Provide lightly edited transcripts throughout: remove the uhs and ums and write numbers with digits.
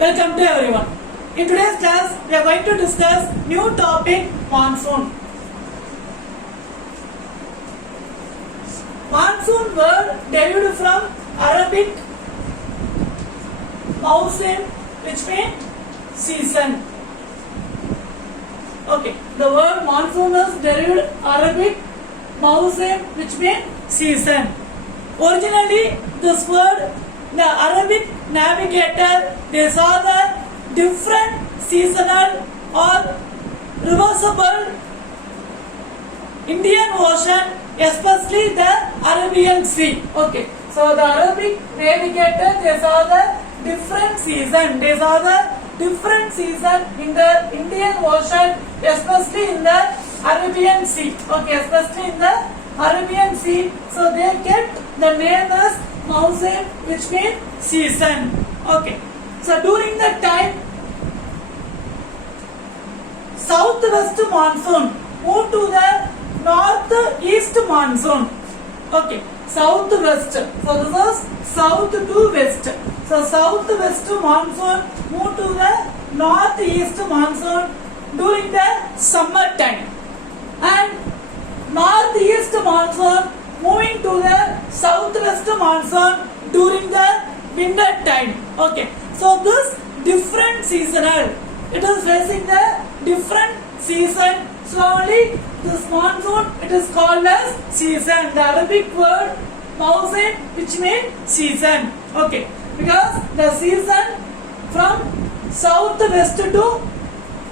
Welcome to everyone. In today's class, we are going to discuss new topic monsoon. Monsoon word derived from Arabic mausim, which means season. Okay, the word monsoon is derived Arabic mausim, which means season. Originally, this word, the Arabic navigator, they saw the different seasonal or reversible Indian Ocean, especially the Arabian Sea. Okay, so the Arabic navigator, they saw the different season. They saw the different season in the Indian Ocean, especially in the Arabian Sea. Okay, especially in the Arabian Sea. So they kept the name as mausim, which means season. Okay. So during that time, southwest monsoon moved to the northeast monsoon. Okay. Southwest. So this is south to west. So southwest monsoon moved to the northeast monsoon during the summer time. And northeast monsoon moving to the southwest monsoon during the winter time. Okay, so this different seasonal, it is facing the different season. So only this monsoon, it is called as season. The Arabic word mausim, which means season. Okay, because the season from southwest to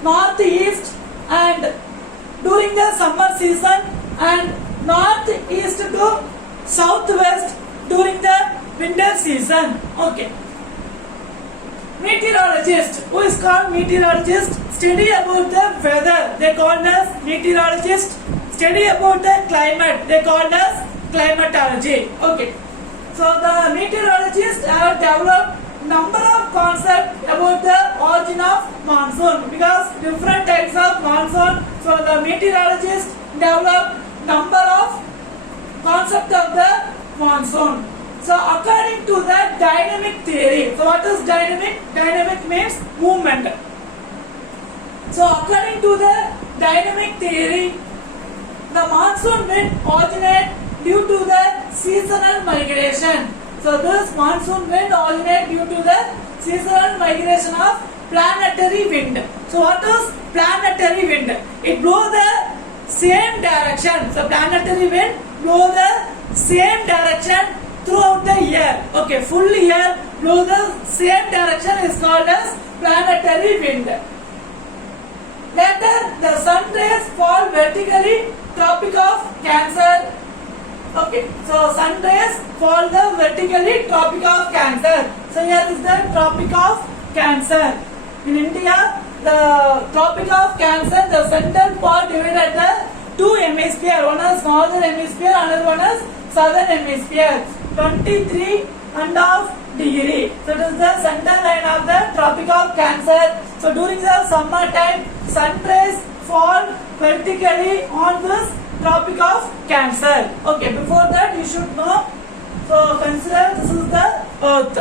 northeast and during the summer season and northeast to southwest during the winter season. Okay. Meteorologist, who is called meteorologist, study about the weather, they called as meteorologist. Study about the climate, they called as climatology. Okay. So the meteorologists have developed number of concepts about the origin of monsoon, because different types of monsoon. So the meteorologists developed number of concept of the monsoon. So according to the dynamic theory, so what is dynamic? Dynamic means movement. So according to the dynamic theory, the monsoon wind originate due to the seasonal migration. So this monsoon wind originate due to the seasonal migration of planetary wind. So what is planetary wind? It blows the same direction. So planetary wind blow the same direction throughout the year. Okay, full year blow the same direction is called as planetary wind. Later, the sun rays fall vertically, Tropic of Cancer. Okay, so sun rays fall the vertically, Tropic of Cancer. So here is the Tropic of Cancer. In India, the Tropic of Cancer, the central part divided the two hemispheres. One is northern hemisphere, another one is southern hemisphere. 23.5 degrees. So it is the center line of the Tropic of Cancer. So during the summer time, sun rays fall vertically on this Tropic of Cancer. Okay, before that you should know. So consider this is the Earth.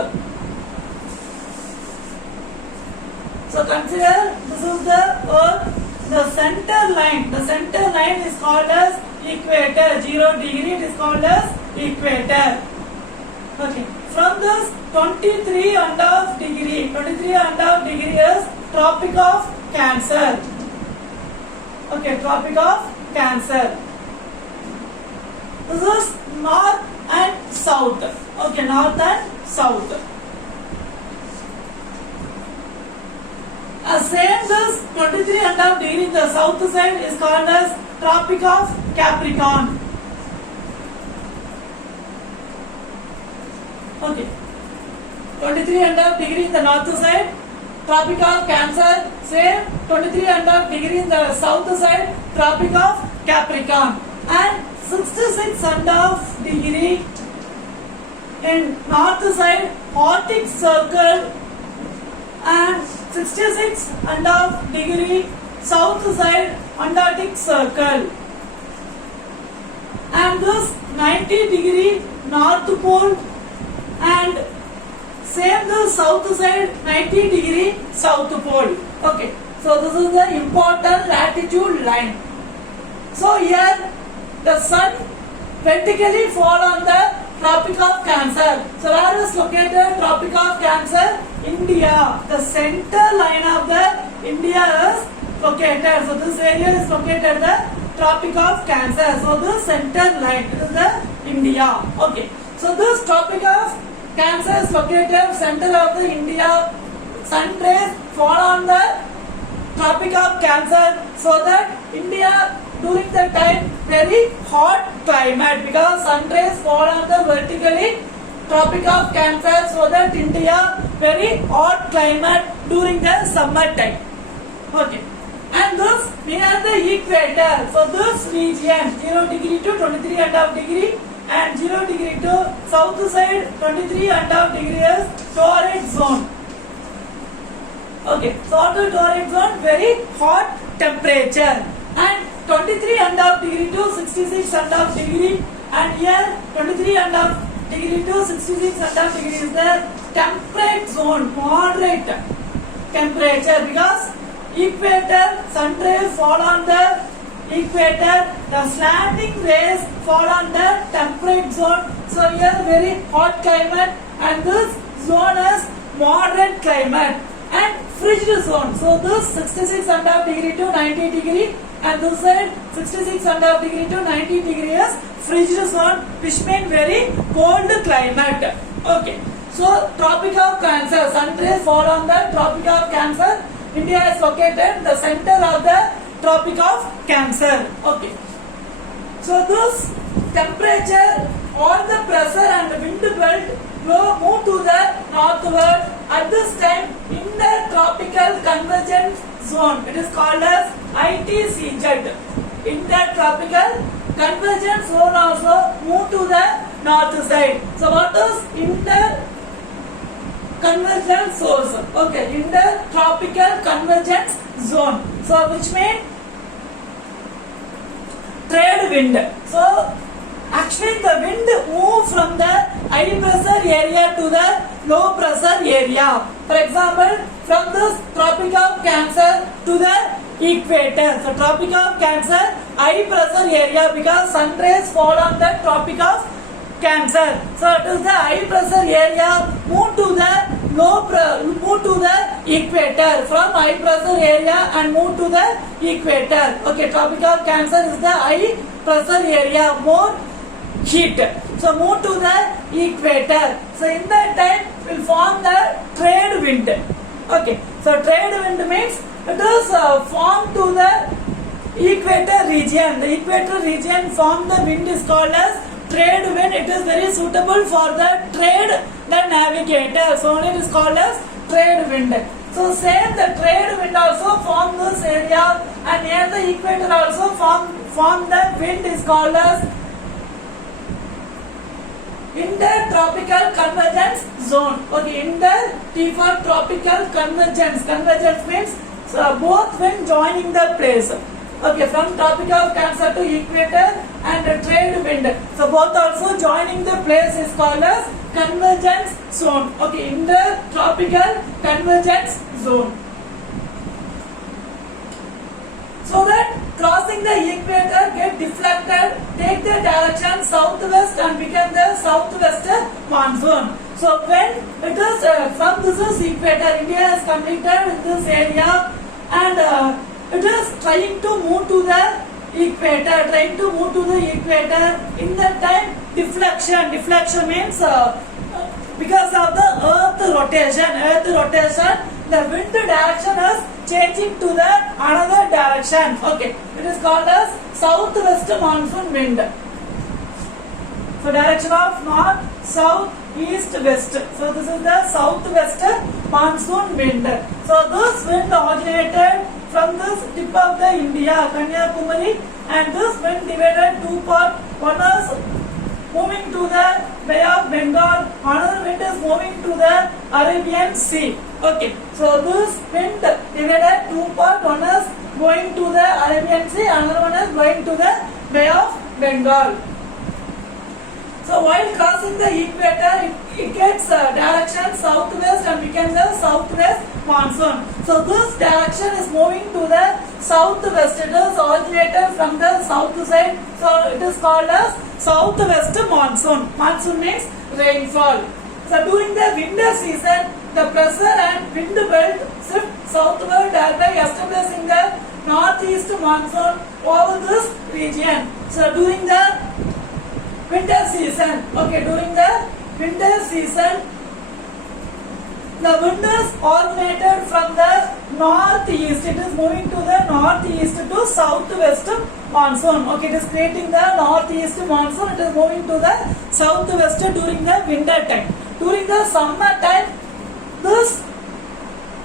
So consider this is the Earth. The center line is called as equator. 0 degree, it is called as equator. Okay. From this 23.5 degree is Tropic of Cancer. Okay, Tropic of Cancer. This is north and south. Okay, north and south. Same this 23.5 degree, the south side is called as Tropic of Capricorn. Okay. 23.5 degree in the north side, Tropic of Cancer. Same 23.5 degree in the south side, Tropic of Capricorn. And 66.5 degree in north side, Arctic Circle. And 66.5 degree south side, Antarctic Circle. And this 90 degree North Pole and Same the south side 90 degree south pole. Okay. So this is the important latitude line. So here the sun vertically fall on the Tropic of Cancer. So where is located Tropic of Cancer? India. The center line of the India is located. So this area is located the Tropic of Cancer. So the center line is the India. Okay. So this Tropic of Cancer is located center of the India. Sun rays fall on the Tropic of Cancer, so that India during the time very hot climate, because sun rays fall on the vertically Tropic of Cancer, so that India very hot climate during the summer time. Okay. And this near the equator, so this region 0 degree to 23.5 degree and 0 degree to south side 23.5 degree is torrid zone. Okay, so the torrid zone very hot temperature, and 23.5 degree to 66.5 degree, and here 23.5 degree to 66.5 degree is the temperate zone, moderate temperature, because equator sun rays fall on the equator, the slanting rays fall on the temperate zone. So here very hot climate, and this zone is moderate climate. And frigid zone. So this 66.5 degree to 90 degree, and this side 66.5 degree to 90 degree is frigid zone, which means very cold climate. Okay. So Tropic of Cancer, sun rays fall on the Tropic of Cancer. India is located the center of the Tropic of Cancer. Okay. So this temperature, all the pressure and the wind belt will move to the northward. At this time, intertropical convergence zone, it is called as ITCZ. Intertropical convergence zone also move to the north side. So what is interconvergence source? Okay, intertropical convergence zone. So which means trade wind. So actually the wind moves from the high pressure area to the low pressure area. For example, from this Tropic of Cancer to the equator. So Tropic of Cancer, high pressure area, because sun rays fall on the Tropic of Cancer. So it is the high pressure area move to the move to the equator, from high pressure area and move to the equator. Okay, Tropic of Cancer is the high pressure area, more heat. So move to the equator. So in that time will form the trade wind. Okay. So trade wind means it is formed to the equator region. The equator region form the wind is called as trade wind. It is very suitable for the trade, the navigator. So it is called as trade wind. So same the trade wind also form this area, and near the equator also form the wind is called as intertropical convergence zone. Okay, inter T for tropical convergence. Convergence means both wind joining the place. Okay, from Tropic of Cancer to equator and trade wind. So both also joining the place is called as convergence zone. Okay, intertropical convergence zone. So that crossing the equator get deflected, take the direction southwest and become the southwestern monsoon. So when it is from this is equator, India has completed this area, and it is trying to move to the equator, in that time deflection means because of the earth rotation, the wind direction is changing to the another direction. Okay, it is called as southwest monsoon wind. So direction of north, south, east, west. So this is the southwest monsoon wind. So this wind originated from this tip of the India, Kanyakumari, and this wind divided two parts. One is moving to the Bay of Bengal, another wind is moving to the Arabian Sea. Okay, so this wind divided two parts. One is going to the Arabian Sea, another one is going to the Bay of Bengal. So while crossing the equator, it gets direction southwest and becomes the southwest monsoon. So this direction is moving to the southwest. It is originated from the south side. So it is called as southwest monsoon. Monsoon means rainfall. So during the winter season, the pressure and wind belt shift southward, thereby establishing the northeast monsoon over this region. So during the winter season, during the winter season, the wind is originated from the northeast. It is moving to the northeast to southwest monsoon. It is creating the northeast monsoon. It is moving to the southwest during the winter time. During the summer time, this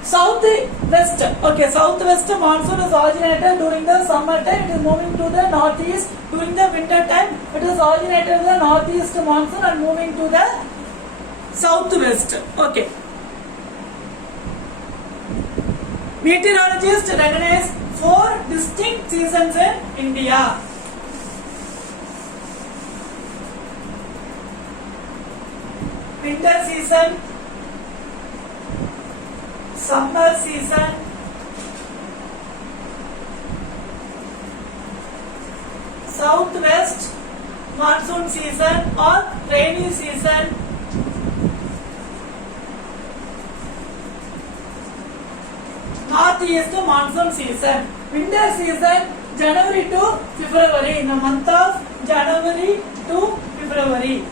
southwest, southwest monsoon is originated during the summer time. It is moving to the northeast. During the winter time, it is originated the northeast monsoon and moving to the southwest. Meteorologists recognize 4 distinct seasons in India. Winter season, summer season, southwest monsoon season or rainy season, northeast monsoon season. Winter season, January to February, in the month of January to February.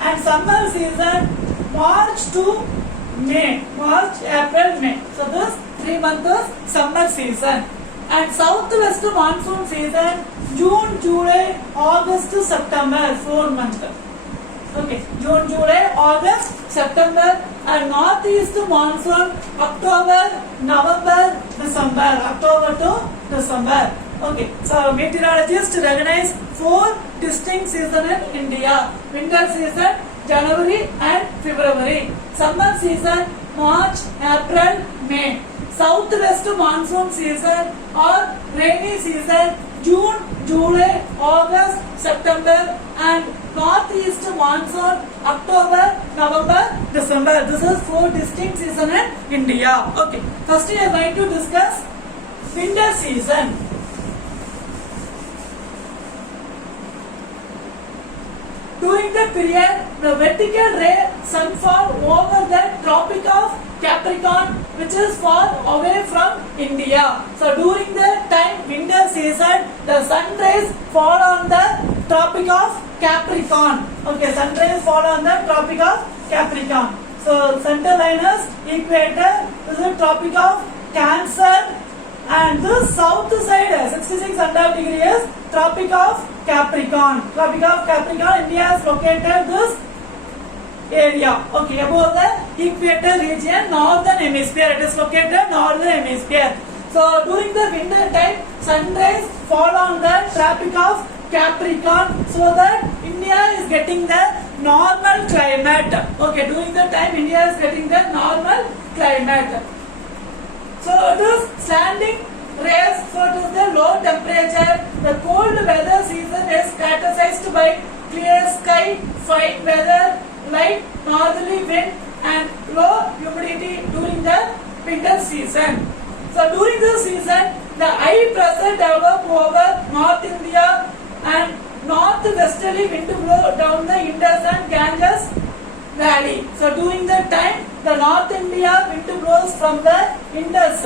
And summer season, March to May, March, April, May. So this 3 months is summer season. And southwest monsoon season, June, July, August to September, 4 months. June, July, August, September. And northeast monsoon, October, November, December. October to December. So meteorologists recognize 4 distinct seasons in India. Winter season, January and February. Summer season, March, April, May. Southwest monsoon season or rainy season, June, July, August, September, and northeast monsoon, October, November, December. This is 4 distinct seasons in India. First we are going to discuss winter season. During the period, the vertical ray sunfall over the Tropic of Capricorn, which is far away from India. So during the time winter season, the sun rays fall on the Tropic of Capricorn. Sun rays fall on the Tropic of Capricorn. So center line is equator. This is Tropic of Cancer. And this south side, 66.5 degrees, Tropic of Capricorn. Tropic of Capricorn, India is located this area. Above the equator region, northern hemisphere. It is located northern hemisphere. So during the winter time, sun rays fall on the Tropic of Capricorn, so that India is getting the normal climate. During the time, India is getting the normal climate. So it is standing rays, so it is the low temperature. The cold weather season is characterized by clear sky, fine weather, light northerly wind and low humidity during the winter season. So during this season, the high pressure develop over North India and northwesterly wind blow down the Indus and Ganges valley. So during the time, the North India wind blows from the Indus.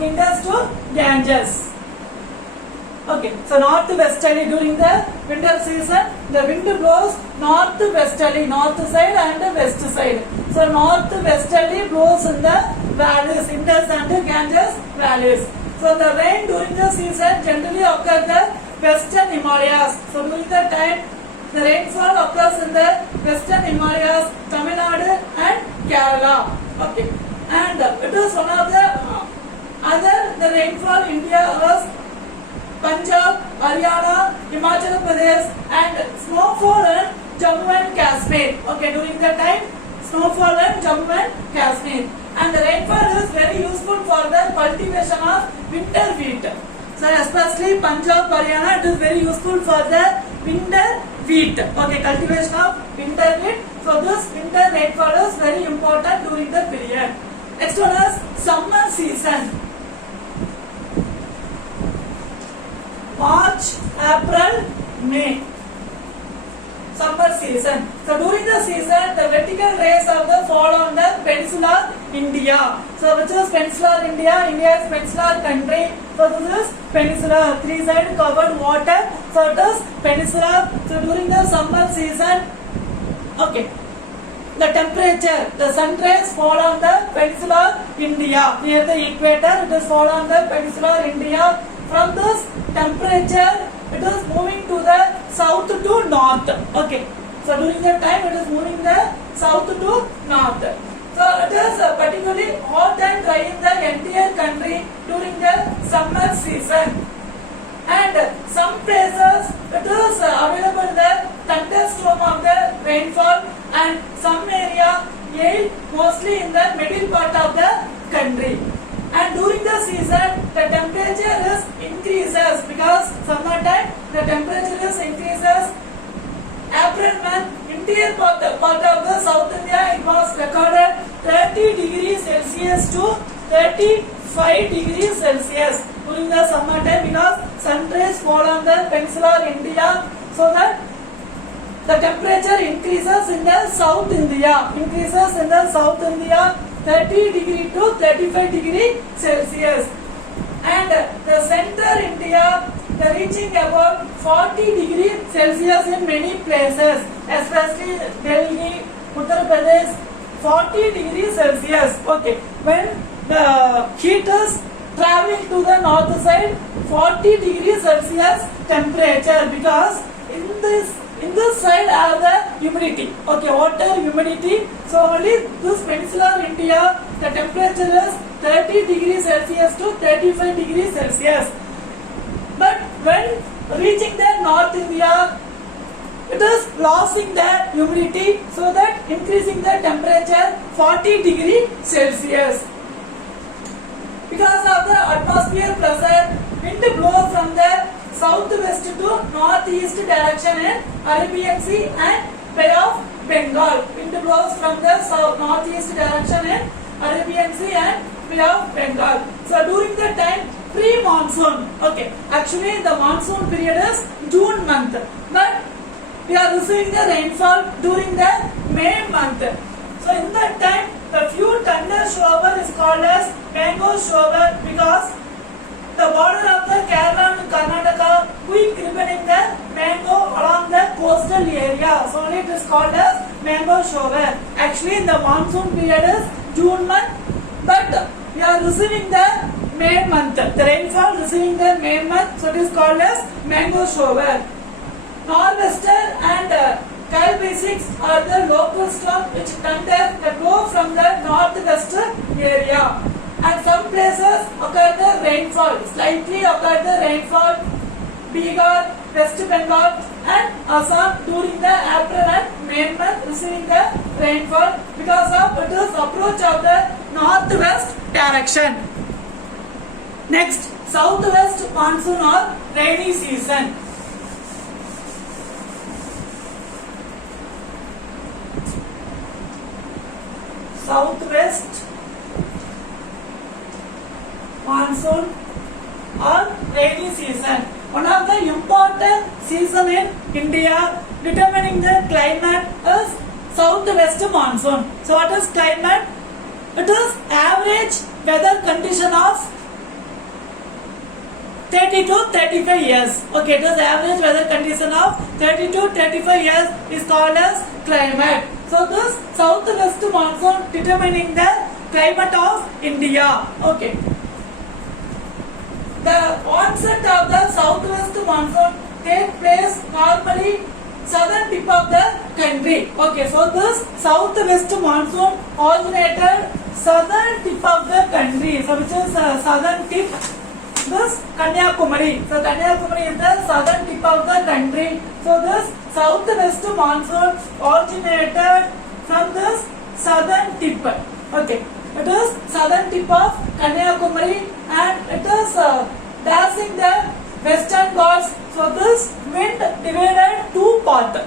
Indus to Ganges. So northwesterly during the winter season, the wind blows northwesterly, north side and west side. So northwesterly blows in the valleys, Indus and Ganges valleys. So the rain during the season generally occurs in the western Himalayas. So during the time, the rainfall occurs in the western Himalayas, Tamil Nadu and Kerala. And it is one of the the rainfall in India was Punjab, Haryana, Himachal Pradesh and snowfall in Jammu and Kashmir. During the time, snowfall in Jammu and Kashmir. And the rainfall is very useful for the cultivation of winter wheat. So especially Punjab, Haryana, it is very useful for the winter wheat. Okay, cultivation of winter wheat. So this winter rainfall is very important during the period. Next one is summer season. March, April, May. Summer season. So during the season, the vertical rays of the fall on the peninsular India. So which is peninsular India? India is peninsular country. So this is peninsular. Three side covered water. So it is peninsular. So during the summer season, okay, the temperature, the sun rays fall on the peninsular India near the equator. It is fall on the peninsular India. From this temperature, it is moving to the south to north. Okay. So during that time, it is moving the south to north. So it is particularly hot and dry in the entire country during the summer season. And some places it is available the thunderstorm of the rainfall, and some area hail mostly in the middle part of the country. And during the season, the temperature is increases because summertime the temperature is increases. April month, interior part of the South India, it was recorded 30 degrees Celsius to 35 degrees Celsius during the summertime because sun rays fall on the peninsular India, so that the temperature increases in the South India. 30 degree to 35 degree Celsius, and the center India, the reaching about 40 degree Celsius in many places, especially Delhi, Uttar Pradesh, 40 degree Celsius. Okay, when the heat is traveling to the north side, 40 degree Celsius temperature, because in this side are the humidity. Okay, water humidity. So only this peninsular India, the temperature is 30 degrees Celsius to 35 degrees Celsius. But when reaching the North India, it is losing the humidity, so that increasing the temperature 40 degrees Celsius. Because of the atmosphere pressure, wind blows from the southwest to northeast direction in Arabian Sea and Bay of Bengal. Wind blows from the northeast direction in Arabian Sea and Bay of Bengal. So during the time pre-monsoon, okay, actually the monsoon period is June month, but we are receiving the rainfall during the May month. So in that time, the few thunder shower is called as mango shower, because the border of the Kerala and Karnataka, quick ripening the mango along the coastal area. So only it is called as mango shower. Actually, the monsoon period is June month, but we are receiving the May month. The rainfall receiving the May month, so it is called as mango shower. Nor'wester and Kyle B6 are the local storm which thunder the blow from the northwest area. And some places occur the rainfall, slightly occur the rainfall, Bihar, West Bengal and Assam during the April and May month receiving the rainfall because of it is approach of the northwest direction. Next, southwest monsoon or rainy season. Southwest monsoon or rainy season. One of the important season in India determining the climate is southwest monsoon. So what is climate? It is average weather condition of 30 to 35 years. Okay, it is average weather condition of 30 to 35 years is called as climate. So this southwest monsoon determining the climate of India. Okay. The onset of the southwest monsoon takes place normally southern tip of the country. Okay, so this southwest monsoon originated southern tip of the country. So which is southern tip? This Kanyakumari. So Kanyakumari is the southern tip of the country. So this southwest monsoon originated from this southern tip. Okay, it is southern tip of Kanyakumari and it is passing the Western Ghats. So this wind divided two parts.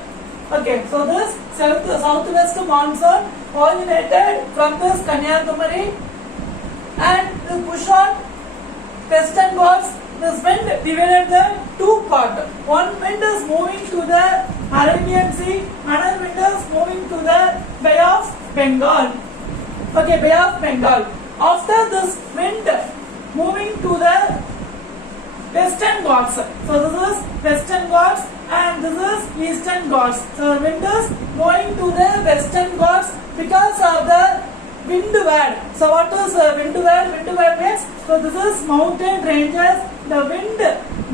Okay, so this southwest monsoon originated from this Kanyakumari and the push on Western Ghats. This wind divided the two parts. One wind is moving to the Arabian Sea, another wind is moving to the Bay of Bengal. Okay, Bay of Bengal. After this wind moving to the Western Ghats. So this is Western Ghats and this is Eastern Ghats. So wind is going to the Western Ghats because of the windward. So what is windward? Windward means, so this is mountain ranges. The wind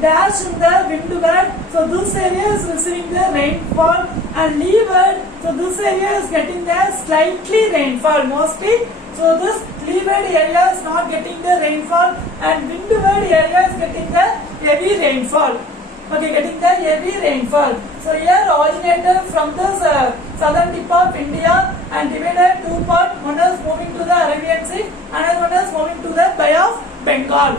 dash in the windward. So this area is receiving the rainfall and leeward. So this area is getting the slightly rainfall mostly. So this leeward area is not getting the rainfall and windward area is getting the heavy rainfall. Okay, getting the heavy rainfall. So here originated from this southern tip of India and divided two parts. One is moving to the Arabian Sea, another one is moving to the Bay of Bengal.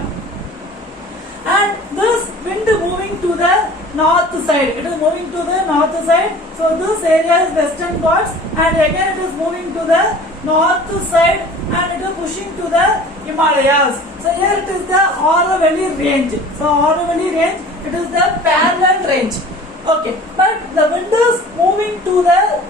And this wind moving to the north side. It is moving to the north side. So this area is Western Ghats and again it is moving to the north side and it is pushing to the Himalayas. So here it is the Aravalli range. So Aravalli range, it is the parallel range. Okay, but the wind is moving to the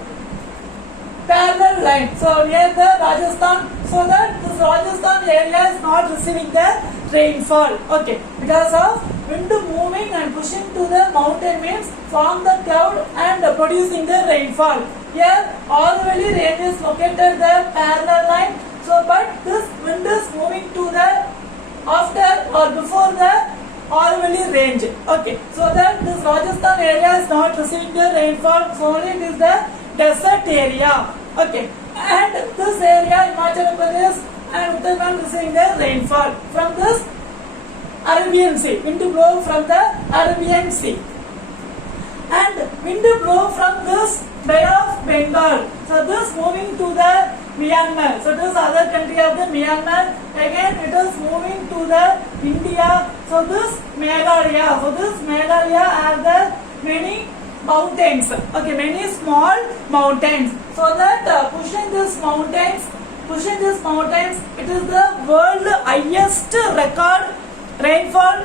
parallel line. So near the Rajasthan, so that this Rajasthan area is not receiving the rainfall. Okay, because of wind moving and pushing to the mountain means form the cloud and producing the rainfall. Here Aravalli range is located the parallel line. So but this wind is moving to the after or before the Aravalli range. Okay, so that this Rajasthan area is not receiving the rainfall. So only it is the desert area. Okay, and this area Himachal Pradesh and Uttarakhand receiving the rainfall from this Arabian Sea. Wind blow from the Arabian Sea and wind blow from this Bay of Bengal. So this moving to the Myanmar. So this other country of the Myanmar. Again it is moving to the India. So this Meghalaya. So this Meghalaya have the many mountains. Okay, many small mountains. So that pushing these mountains, it is the world highest record rainfall.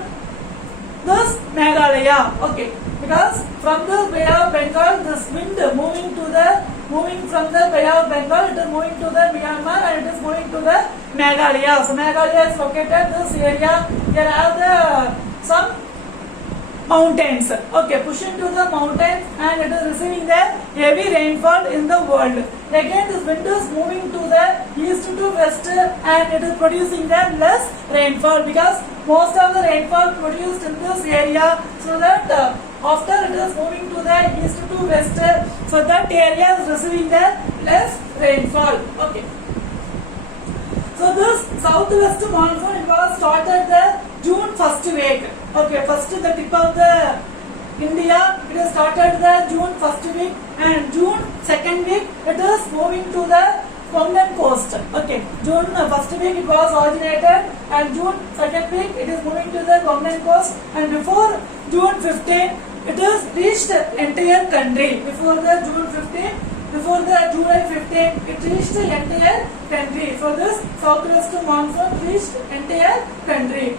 This Meghalaya. Okay, because from the Bay of Bengal, this wind moving from the Bay of Bengal, it is moving to the Myanmar and it is moving to the Meghalaya. So Meghalaya is located this area. Here are the some mountains. Okay, pushing to the mountains and it is receiving the heavy rainfall in the world. Again this wind is moving to the east to west and it is producing the less rainfall because most of the rainfall produced in this area. So that after it is moving to the east to west, so that area is receiving the less rainfall. Okay. So this southwest monsoon, it was started the June first week. Okay, first the tip of the India, it is started the June first week and June second week it is moving to the Konkan coast. Okay, June first week it was originated and June second week it is moving to the Konkan coast and before June 15 it is reached entire country. Before the June 15, before the July 15 it reached the entire country. So this southwest monsoon reached entire country.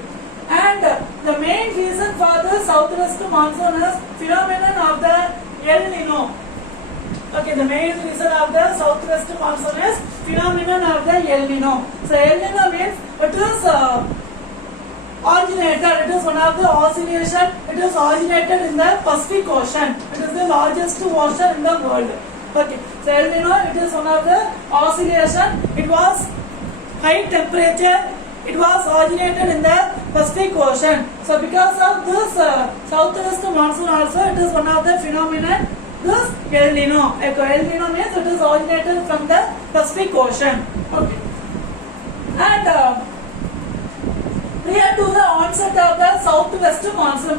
And the main reason for the southwest monsoon is phenomenon of the El Nino. Okay, the main reason of the southwest monsoon is phenomenon of the El Nino. So El Nino means it is originated, it is one of the oscillation, it is originated in the Pacific Ocean. It is the largest ocean in the world. Okay, so El Nino, it is one of the oscillation, it was high temperature, it was originated in the Pacific Ocean. So because of this southwest monsoon also, it is one of the phenomenon, this El Nino. El Nino means it is originated from the Pacific Ocean. Okay. And prior to the onset of the southwest monsoon,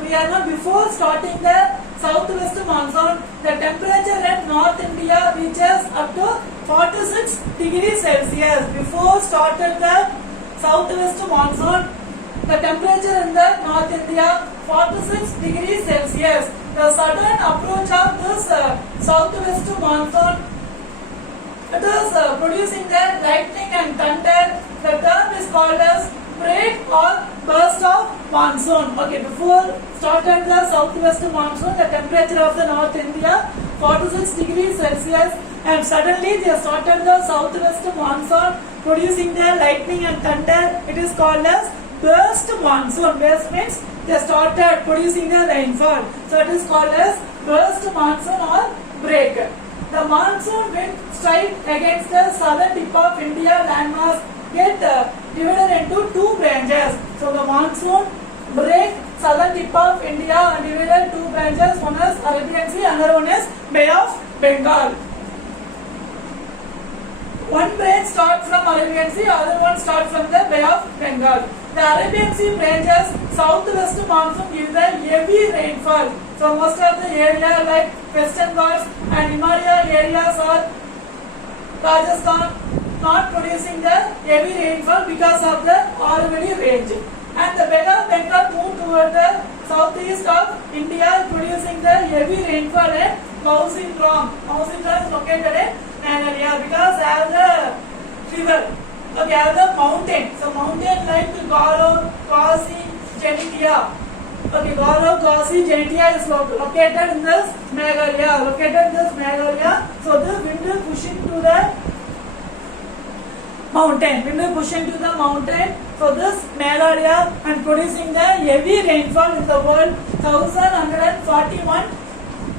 before starting the southwest monsoon, the temperature at North India reaches up to 46 degrees Celsius. Before started the southwest monsoon, The temperature in the North India 46 degrees Celsius. The sudden approach of this southwest monsoon, it is producing the lightning and thunder. The term is called as break or burst of monsoon. Okay, before started the southwest monsoon, the temperature of the North India 46 degrees Celsius, and suddenly they started the southwest monsoon producing the lightning and thunder. It is called as burst monsoon. Burst means they started producing the rainfall. So it is called as burst monsoon or break. The monsoon wind strike against the southern tip of India landmass get divided into two branches. So the monsoon break southern tip of India and divided two branches. One is Arabian Sea, another one is Bay of Bengal. One branch starts from Arabian Sea, other one starts from the Bay of Bengal. The Arabian Sea branches southwest monsoon gives the heavy rainfall. So most of the area like Western Ghats and Himalaya areas are Rajasthan not producing the heavy rainfall because of the already range. And the Bay of Bengal moved toward the southeast of India producing the heavy rainfall in Mawsynram. Mawsynram is located in Meghalaya because they have the river. So they have the mountain. So mountain like Gaurav, Khasi, Jaitia. Okay, Gaurav, Khasi, Jaitia is located in this Meghalaya. So this wind is pushing to the mountain. Wind is pushing to the mountain. So this Meghalaya and producing the heavy rainfall in the world 1141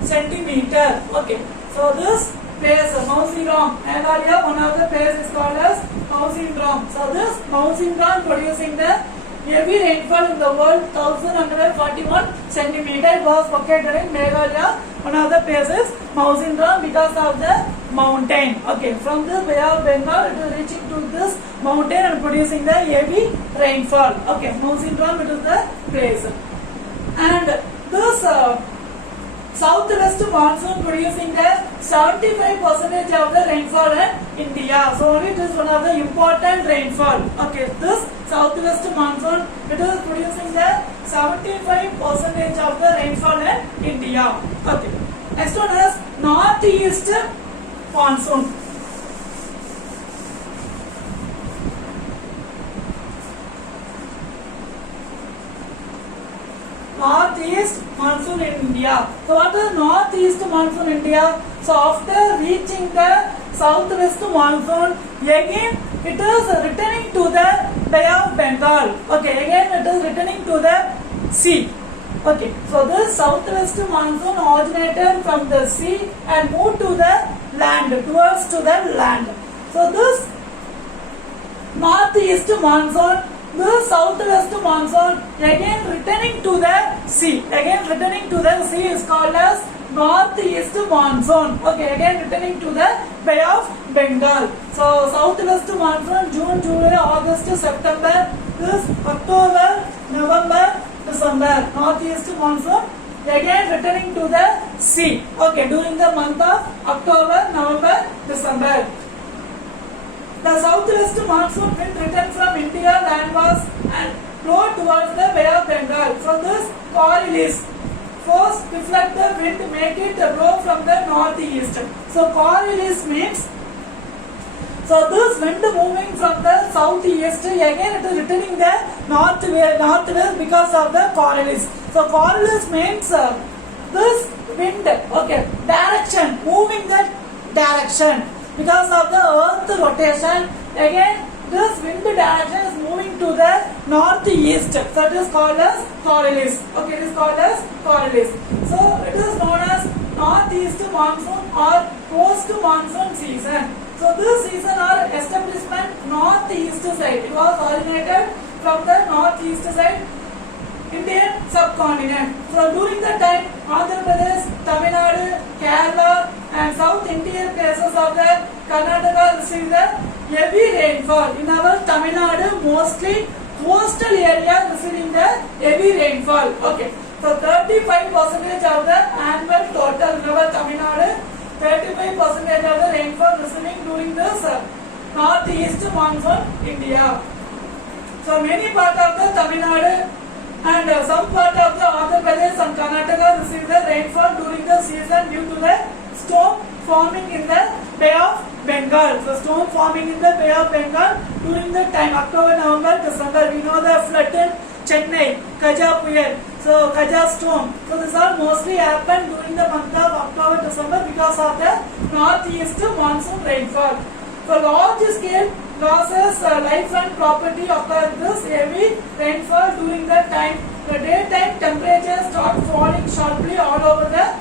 centimeter. Okay, so this place Mawsynram, Meghalaya, one of the places is called as Mawsynram. So this Mawsynram producing the heavy rainfall in the world 1141 centimeter. It was located in Meghalaya. One of the places Mawsynram because of the mountain. Okay, from the Bay of Bengal it is reaching to this mountain and producing the heavy rainfall. Okay, Mawsynram it is the place. And this southwest monsoon producing the 75% of the rainfall in India. So it is one of the important rainfall. Okay, this southwest monsoon it is producing the 75% of the rainfall in India. Okay, next one is northeast monsoon. Northeast monsoon in India. So what is northeast monsoon in India? So after reaching the southwest monsoon, again it is returning to the Bay of Bengal. Okay, again it is returning to the sea. Okay, so this southwest monsoon originated from the sea and moved to the land, towards to the land. So this northeast monsoon, the southwest monsoon again returning to the sea. Again returning to the sea is called as northeast monsoon. Okay, again returning to the Bay of Bengal. So southwest monsoon June, July, August, September, this October, November, December. Northeast monsoon again returning to the sea. Okay, during the month of October, November, December. The southwest monsoon wind returned from India landmass and flowed towards the Bay of Bengal. So this Coriolis force deflect the wind, make it blow from the northeast. So Coriolis means, so this wind moving from the southeast, again it is returning the northwest because of the Coriolis. So Coriolis means this wind, okay, direction, moving the direction. Because of the earth rotation, again this wind direction is moving to the northeast. So it is called as Coriolis. Okay, it is called as Coriolis. So it is known as northeast monsoon or post monsoon season. So this season or establishment northeast side. It was originated from the northeast side Indian subcontinent. So during the time Andhra Pradesh, Tamil Nadu, Kerala and South Indian places of the Karnataka received the heavy rainfall. In our Tamil Nadu, mostly coastal area receiving the heavy rainfall. Okay, so 35% of the annual total in our Tamil Nadu, 35% of the rainfall receiving during this northeast monsoon India. So many part of the Tamil Nadu and some part of the Andhra Pradesh and Karnataka receive the rainfall during the season due to the storm forming in the Bay of Bengal. So storm forming in the Bay of Bengal during the time October, November, December. We know the flood in Chennai, Kaja Puyal, so Kaja storm. So this all mostly happen during the month of October, December because of the northeast monsoon rainfall. For large scale losses, life and property occur this heavy rainfall during the time. The daytime temperatures start falling sharply all over the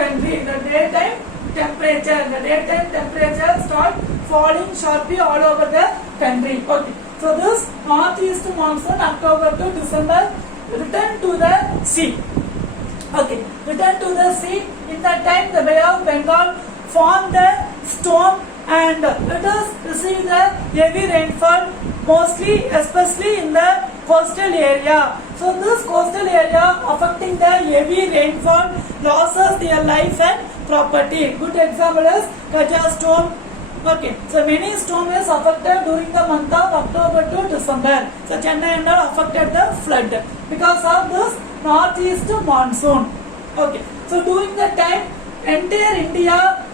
country. The daytime temperature start falling sharply all over the country. Okay. So this northeast monsoon October to December return to the sea. Okay. Return to the sea. In that time the Bay of Bengal formed the storm and let us receive the heavy rainfall mostly especially in the coastal area. So this coastal area affecting the heavy rainfall losses their life and property. Good example is Kaja storm. Okay, so many storm is affected during the month of October to December. So Chennai and all affected the flood because of this northeast monsoon. Okay, so during the time entire India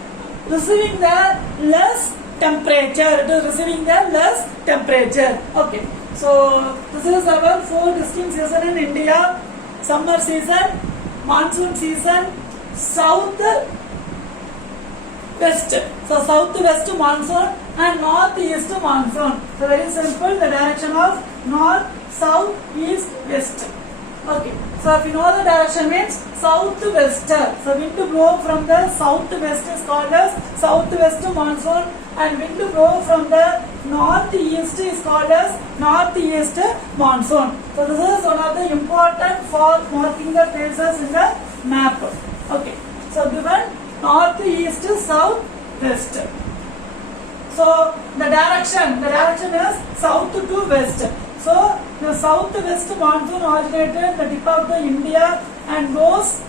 receiving the less temperature. It is receiving the less temperature. Okay. So this is our 4 distinct season in India: summer season, monsoon season, south west. So southwest monsoon and northeast monsoon. So very simple. The direction of north, south, east, west. Okay. So if you know the direction means southwest. So wind to blow from the southwest is called as southwest monsoon, and wind to blow from the northeast is called as northeast monsoon. So this is one of the important for marking the places in the map. Okay. So given northeast, south, west. So the direction is south to west. So the southwest monsoon originated at the tip of the India and goes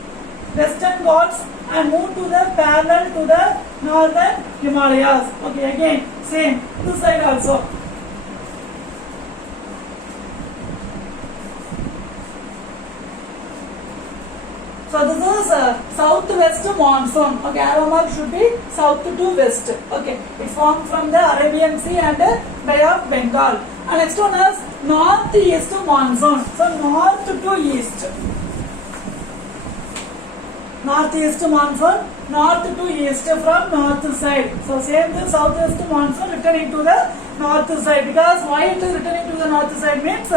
western Ghats and move to the parallel to the northern Himalayas. Okay, again same this side also. So this is southwest monsoon. Okay, arrow mark should be south to west. Okay, it formed from the Arabian Sea and Bay of Bengal. And next one is northeast monsoon. So north to east. Northeast monsoon, north to east from north side. So same the southwest monsoon returning to the north side. Because why it is returning to the north side means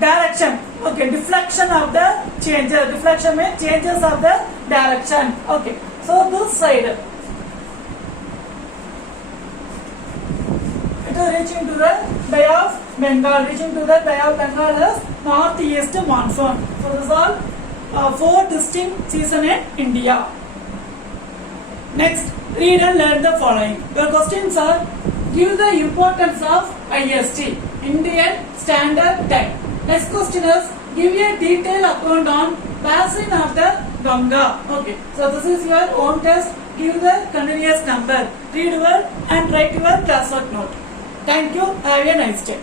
direction. Okay, deflection of the changes. Deflection means changes of the direction. Okay, so this side it is reaching to the Bay of Bengal. Reaching to the Bay of Bengal is northeast monsoon. So this is all 4 distinct seasons in India. Next, read and learn the following. Your questions are: give the importance of IST, Indian Standard Time. Next question is: give a detailed account on basin of the Ganga. Okay, so this is your own test. Give the continuous number. Read well and write your classwork note. Thank you. Have a nice day.